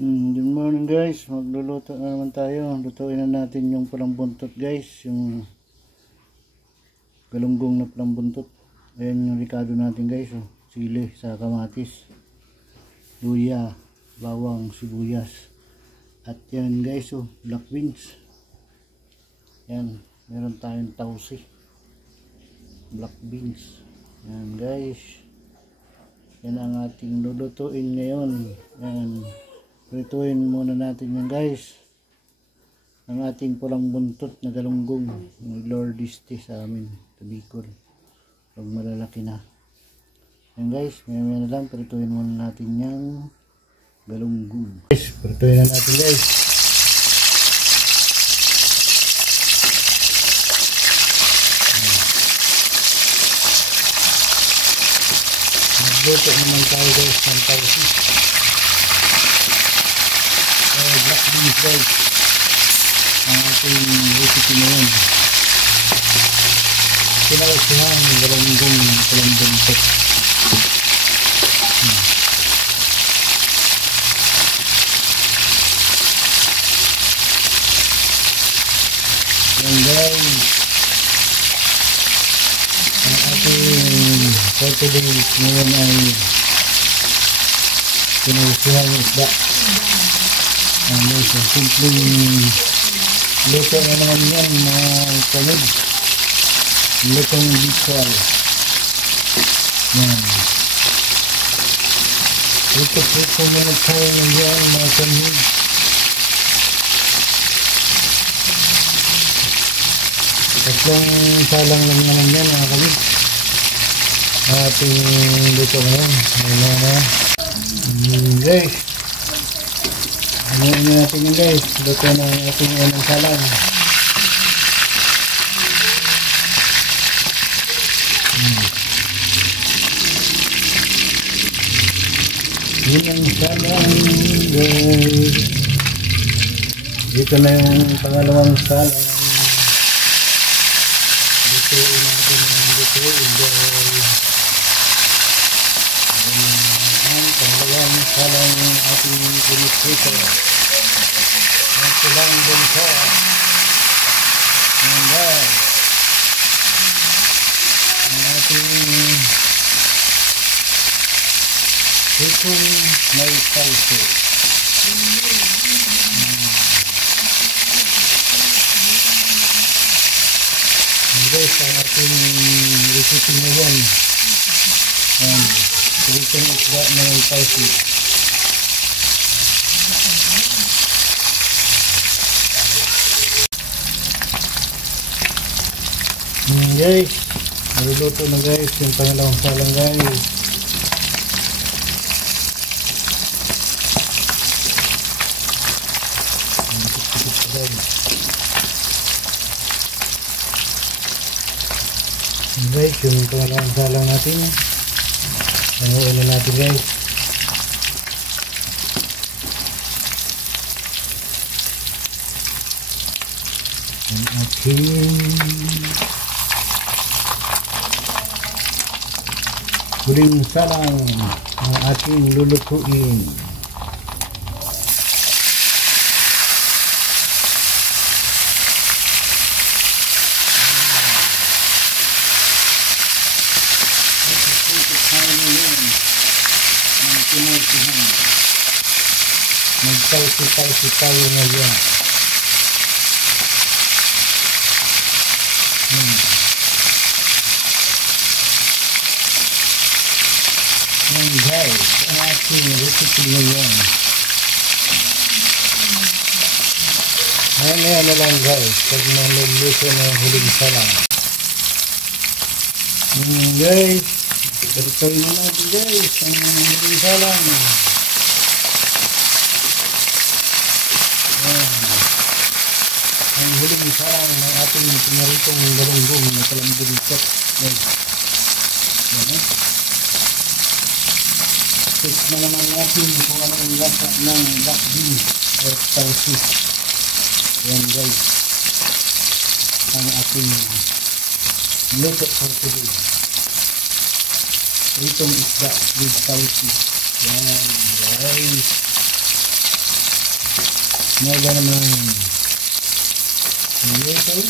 Good morning guys, magluluto na naman tayo. Lutuin na natin yung pulang buntot guys, yung galunggong na pulang buntot. Ayan yung ricado natin guys, oh. Sili sa kamatis, luya, bawang, sibuyas. At yan guys, oh, black beans. Yan, meron tayong tausi, black beans. Yan guys, yan ang ating lulutuin ngayon. Yan, prituin muna natin yan guys, ang ating pulang buntot na galunggong, yung Lordiste sa amin sa Bicol pag malalaki na. Yan guys, maya na lang prituin muna natin yung galunggong guys. Prituin na natin guys. Magluto naman tayo guys ng tausi, black beans guys, ang ating recipe na yun. Pinausuhan ng galunggong pulang buntot. Yan guys, ang ating Saturday ngayon ay pinausuhan ng isda. Ano, so simpleng luto na naman yan mga kamid, lutong Bicol. Yan, luto muna tayo ngayon mga kamid. Tatlong salang lang naman yan mga kamid, ating luto ngayon. Guys, ano natin yun guys, luto na ang ating unang salang. Yun ang salang guys. Dito na yung pangalawang salang. Lutuin natin ang lutuin guys. Ang pangalawang salang yung ating pinipito. Ang pulang buntot. Ang guys, ang ating itong may tausi. Guys, ang ating recipe na yan, itong isda na may tausi. Guys, naluluto na guys yung pangalawang salang guys. Guys, yung pangalawang salang natin, nanguin na natin guys. Ang ating huling salang ang ating lulutuin. Magtausi tayo ngayon. Yan guys, ang ating recipe ngayon. Ayan na lang guys, pag naluluto na yung huling salang. Guys, balikan na natin guys ang huling salang. Ang huling salang ng ating pinaritong galunggong na pulang buntot. Yan. Yan. Check na naman natin kung anong lasa ng black beans or tausi. Yan guys, ang ating luto for today. Itong isda with tausi. Yan guys. Mega naman. Ito.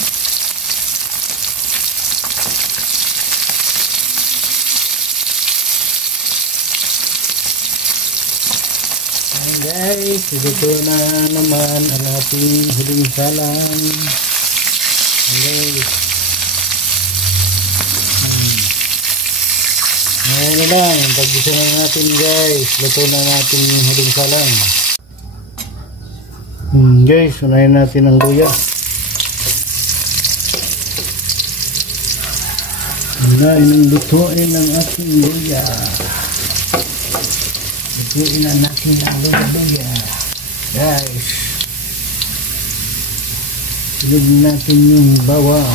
Ayan guys, ito na naman ang ating huling salang. Ayan guys. Ayan na lang, pag-isa na natin guys, luto na natin yung huling salang. Guys, unahin natin ang luya. Unahin ang lutuin ang ating luya. Lutuin na natin ang luya. Guys, ilog natin yung bawang.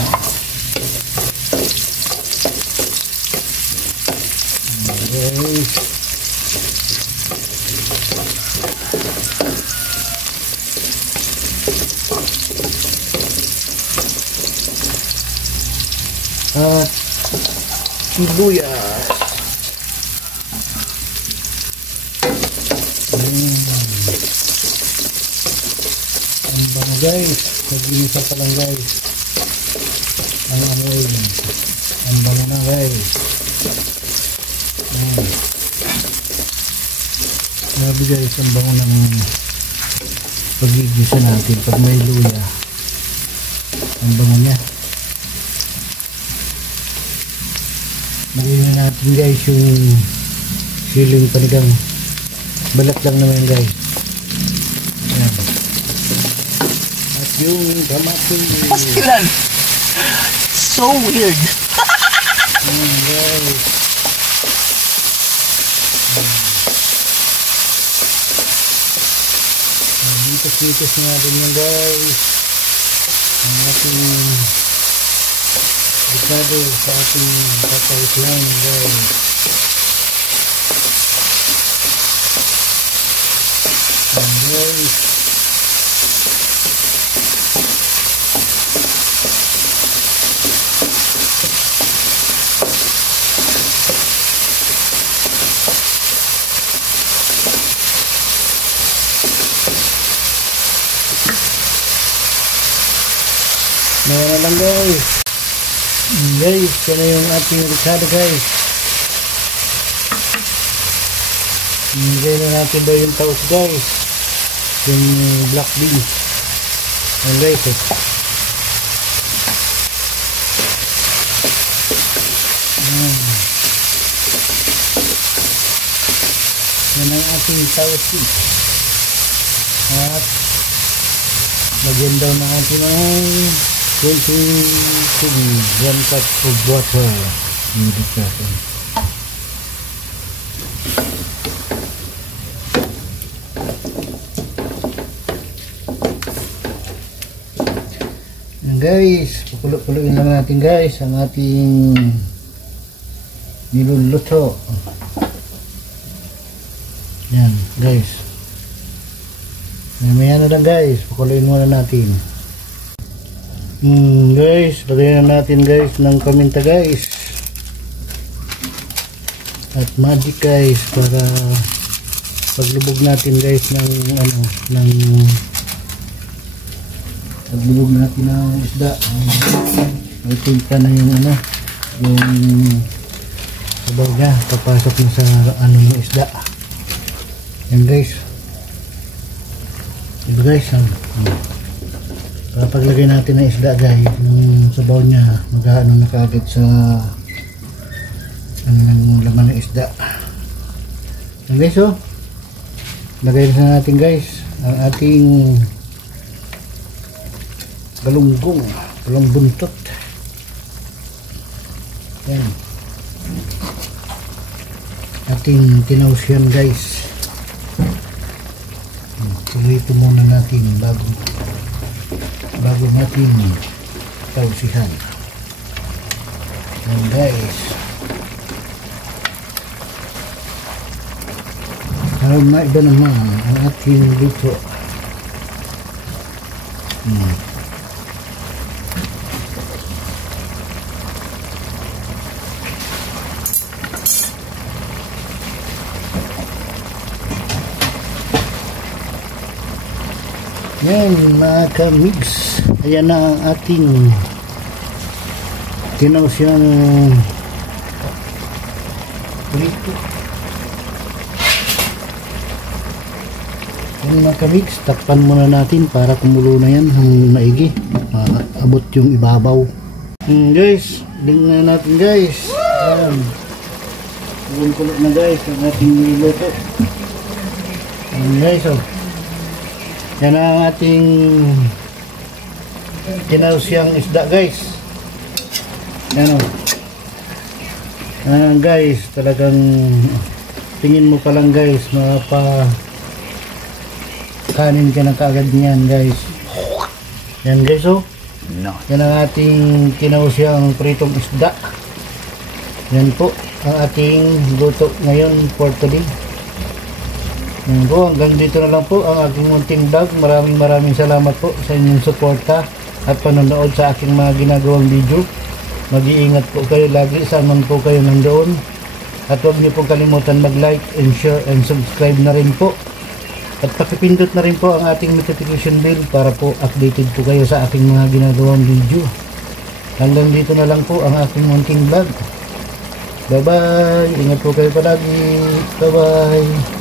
Guys, at sibuyas. Ang bango guys, nag-inisa pa lang guys ang amoy. Ang bango na guys. Grabe guys, ang bango ng pag-igisa natin pag may luya. Ang bango niya. Lagyan natin guys yung siling panigang. Balat lang naman guys. Ayan. At yung kamatis. Masculine. So weird. Ayan guys. Likas-likas natin yan guys. Ang ating dekado sa ating kakaitlan guys. Ayan guys. Meron na lang guys. Guys, yan na yung ating ricado guys. Nilagay na natin ba yung taos guys. Yung black beans. Yan guys eh. Yan ang ating taos guys. At lagyan daw na natin ng 20 tubig, 1 cup of water. Hindi natin. Yan guys, pakulo-kuloin lang natin guys ang ating niluluto. Yan guys. Mamaya na lang guys, pakuloyin muna natin. Guys, lagyan na natin guys ng paminta guys. At magic guys para paglubog natin guys ng ano, ng paglubog natin ng isda. Ito na yung ano, yung sabaw niya, papasok na sa ano ng isda. Yan guys. Ito guys, para paglagay natin ng isda guys, yung sabaw niya mag-ano na kaagad sa ano ng laman ng isda. Yan guys oh, lagay na natin guys ang ating galunggong, walang buntot. Yan, ating tinausyan guys. Ito muna natin bago natin tausihan. Yan guys, para maiba naman ang ating luto. Yan mga kamix, ayan na ang ating kinausyang prito. Yan mga kamix, takpan muna natin para kumulo na yan hanggang maigi, abot yung ibabaw. Guys, tingnan natin guys. Ayan, kulo na guys ang ating niluto. Ayan guys, oh. Yan ang ating kinausyang isda guys. Yan o. Guys, talagang tingin mo pa lang guys, kanin ka na kaagad niyan guys. Yan guys o. No. Yan ang ating kinausyang pritong isda. Yan po ang ating luto ngayon for today. Yan po, hanggang dito na lang po ang aking munting vlog. Maraming salamat po sa inyong suporta at panonood sa aking mga ginagawang video. Mag-iingat po kayo lagi saan man po kayo nandoon. At huwag niyo po kalimutan mag-like and share and subscribe na rin po. At pakipindot na rin po ang ating notification bell para po updated po kayo sa aking mga ginagawang video. Hanggang dito na lang po ang aking munting vlog. Bye bye! Ingat po kayo palagi. Bye bye!